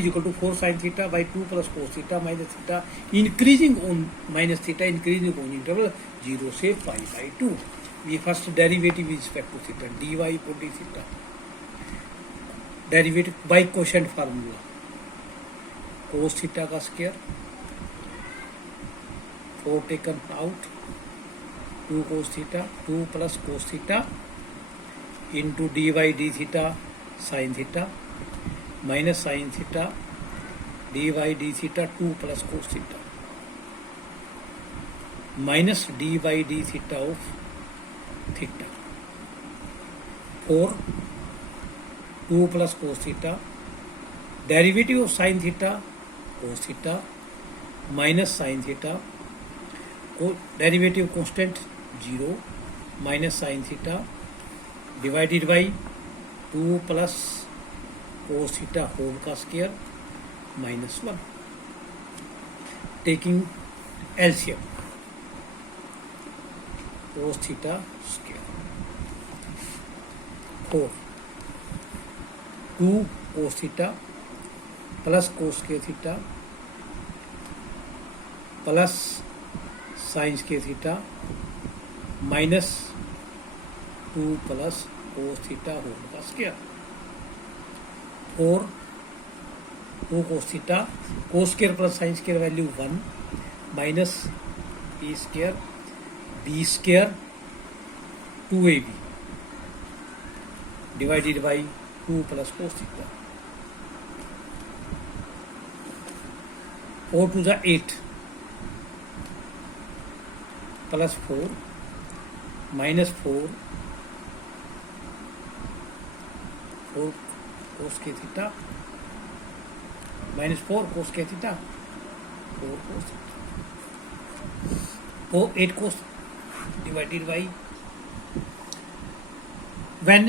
is equal to 4 sin theta by 2 plus cos theta minus theta increasing on minus theta increasing on interval 0 से pi by 2. We first derivative with respect to theta dy upon d theta. Derivative by quotient formula cos theta का square 4 taken out 2 cos theta 2 plus cos theta into dy d theta sin theta minus sin theta dy d theta 2 plus cos theta minus dy d theta of theta 4 2 plus cos theta derivative of sin theta cos theta minus sin theta derivative constant 0 minus sin theta divided by 2 plus cos theta whole का square minus 1 taking LCM cos theta square 4 2 cos theta plus cos square theta plus sin square theta minus 2 plus cos theta whole का square 4 2 cos theta cos square plus sin square value 1 minus e square b square 2ab divided by 2 plus cos theta 4 to the 8 plus 4 minus 4 cos k theta minus 4 cos k theta 4 cos theta 8 cos divided by when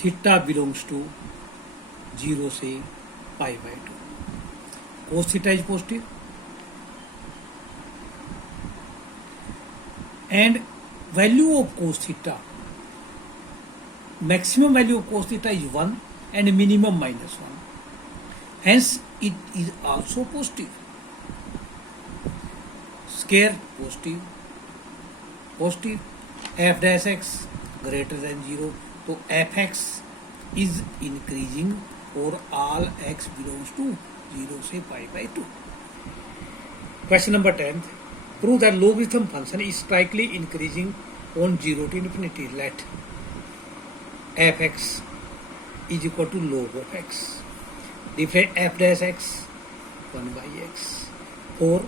theta belongs to 0 से pi by 2 cos theta is positive and value of cos theta maximum value of cos theta is 1 and minimum minus 1 hence it is also positive square positive f dash x greater than 0 so fx is increasing for all x belongs to 0 से pi by 2. Question number 10. Prove that logarithm function is strictly increasing on 0 to infinity. Let fx is equal to log of x. Different f dash x 1 by x. For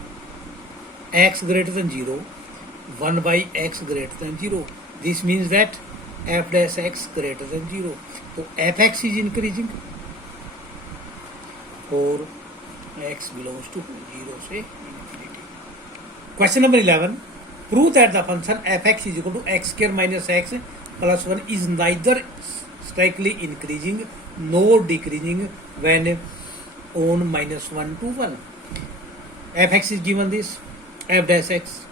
x greater than 0, 1 by x greater than 0. This means that f dash x greater than 0. So fx is increasing for x belongs to 0 से infinity. Question number 11. Prove that the function fx is equal to x square minus x plus 1 is neither strictly increasing nor decreasing when on minus 1 to 1. Fx is given this f dash x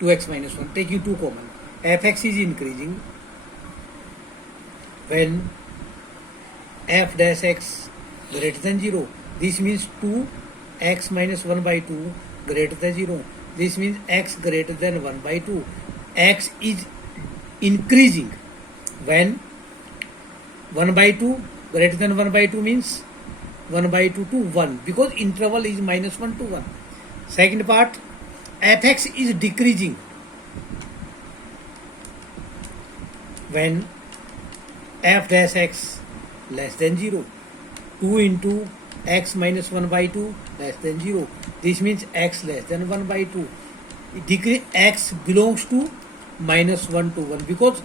2x minus 1 taking 2 common. Fx is increasing when f dash x greater than 0. This means 2x minus 1 by 2 greater than 0. This means x greater than 1 by 2. X is increasing when 1 by 2 greater than 1 by 2 means 1 by 2 to 1 because interval is minus 1 to 1. Second part, fx is decreasing when f dash x less than 0. 2 into x minus 1 by 2 less than 0. This means x less than 1 by 2. Decrease x belongs to minus 1 to 1 because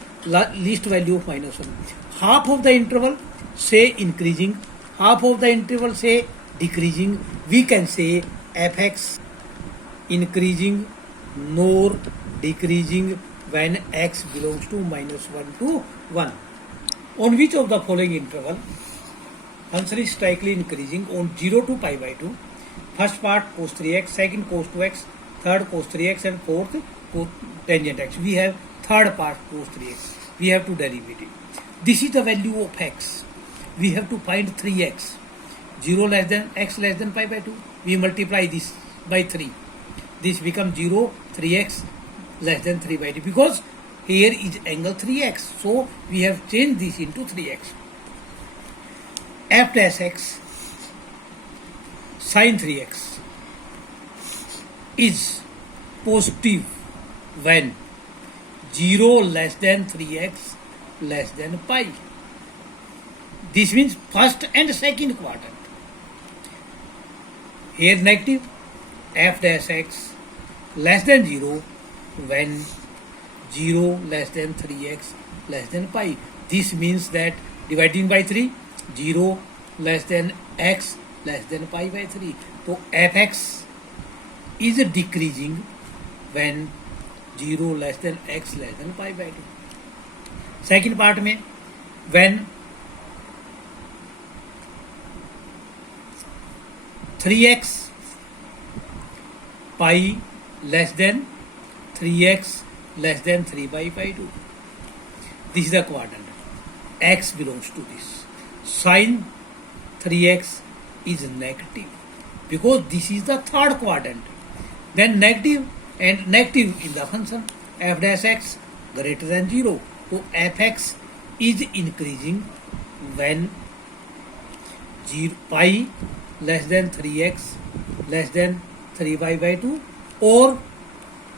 least value of minus 1. Half of the interval say increasing, half of the interval say decreasing. We can say fx increasing nor decreasing when x belongs to minus 1 to 1. On which of the following interval function is strictly increasing on 0 to pi by 2? First part cos 3x, second cos 2x, third cos 3x and fourth cos tangent x. We have third part cos 3x. We have to derivative. This is the value of x. We have to find 3x. 0 less than x less than pi by 2. We multiply this by 3. This becomes 0, 3x less than 3 by 2 because here is angle 3x. So we have changed this into 3x. F dash x sin 3x is positive when 0 less than 3x less than pi. This means first and second quadrant. Here negative. F dash x less than 0 when 0 less than 3x less than pi. This means that dividing by 3, 0 less than x less than pi by 3. So fx is decreasing when 0 less than x less than pi by 2. Second part में when 3x pi less than 3x less than 3 pi by 2. This is the quadrant. X belongs to this. Sin 3x is negative because this is the third quadrant. Then negative and negative in the function f dash x greater than 0. So fx is increasing when 0 pi less than 3x less than 3 pi by 2 or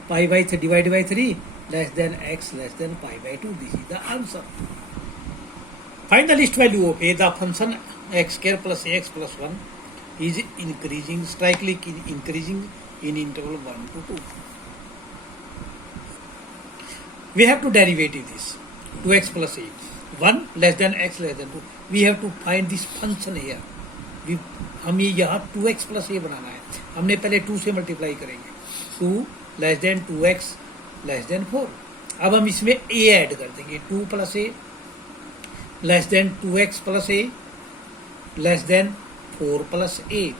pi by 3 divided by 3 less than x less than pi by 2. This is the answer. Find the least value of a. The function x square plus ax plus 1 is increasing, strictly increasing in interval 1 to 2. We have to derivative this. 2x plus a. 1 less than x less than 2. We have to find this function here. हम ये यहाँ 2x plus ए बनाना है. हमने पहले 2 से multiply करेंगे. 2 less than 2x less than 4. अब हम इसमें a ऐड कर देंगे. 2 plus A less than 2x plus A less than 4 plus A.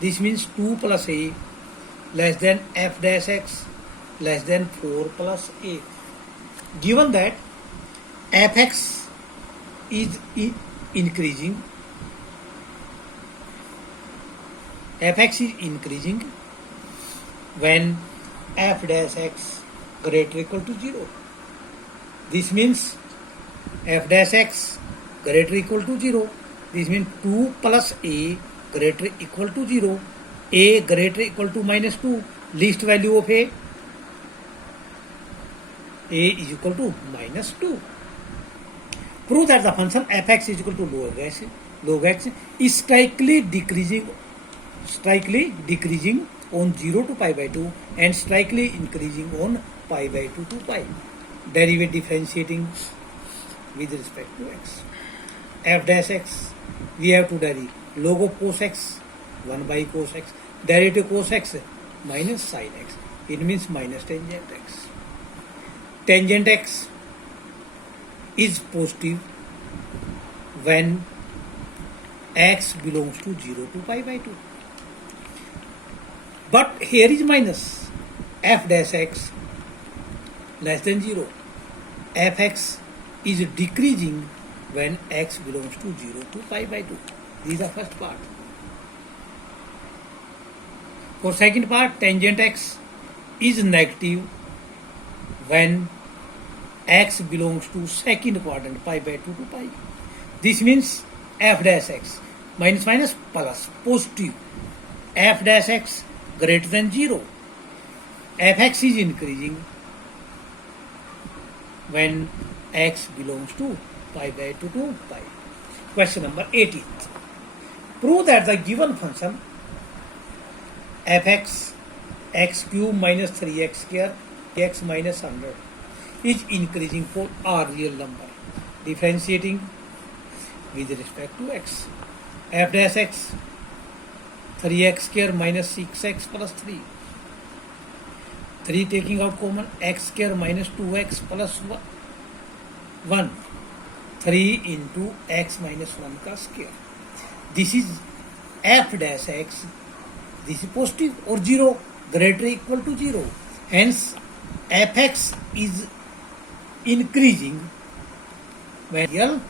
This means 2 plus A less than f dash x less than 4 plus A. Given that fx is increasing, fx is increasing when f dash x greater equal to 0. This means f dash x greater equal to 0. This means 2 plus a greater equal to 0. A greater equal to minus 2. Least value of a is equal to minus 2. Prove that the function fx is equal to log x is strictly decreasing on 0 to pi by 2 and strictly increasing on pi by 2 to pi. Derivative differentiating with respect to x. F dash x, we have to derive log of cos x 1 by cos x. Derivative cos x minus sin x. It means minus tangent x. Tangent x is positive when x belongs to 0 to pi by 2. But here is minus. F dash x less than 0. Fx is decreasing when x belongs to 0 to pi by 2. This is the first part. For second part, tangent x is negative when x belongs to second quadrant pi by 2 to pi. This means f dash x minus minus plus positive. F dash x greater than 0. Fx is increasing when x belongs to pi by 2 to pi. Question number 18. Prove that the given function fx x cube minus 3x square x minus 100 is increasing for r real number. Differentiating with respect to x. F dash x 3x square minus 6x plus 3. 3 taking out common, x square minus 2x plus 1. 3 into x minus 1 का square. This is f dash x. This is positive or 0 greater equal to 0. Hence fx is increasing when real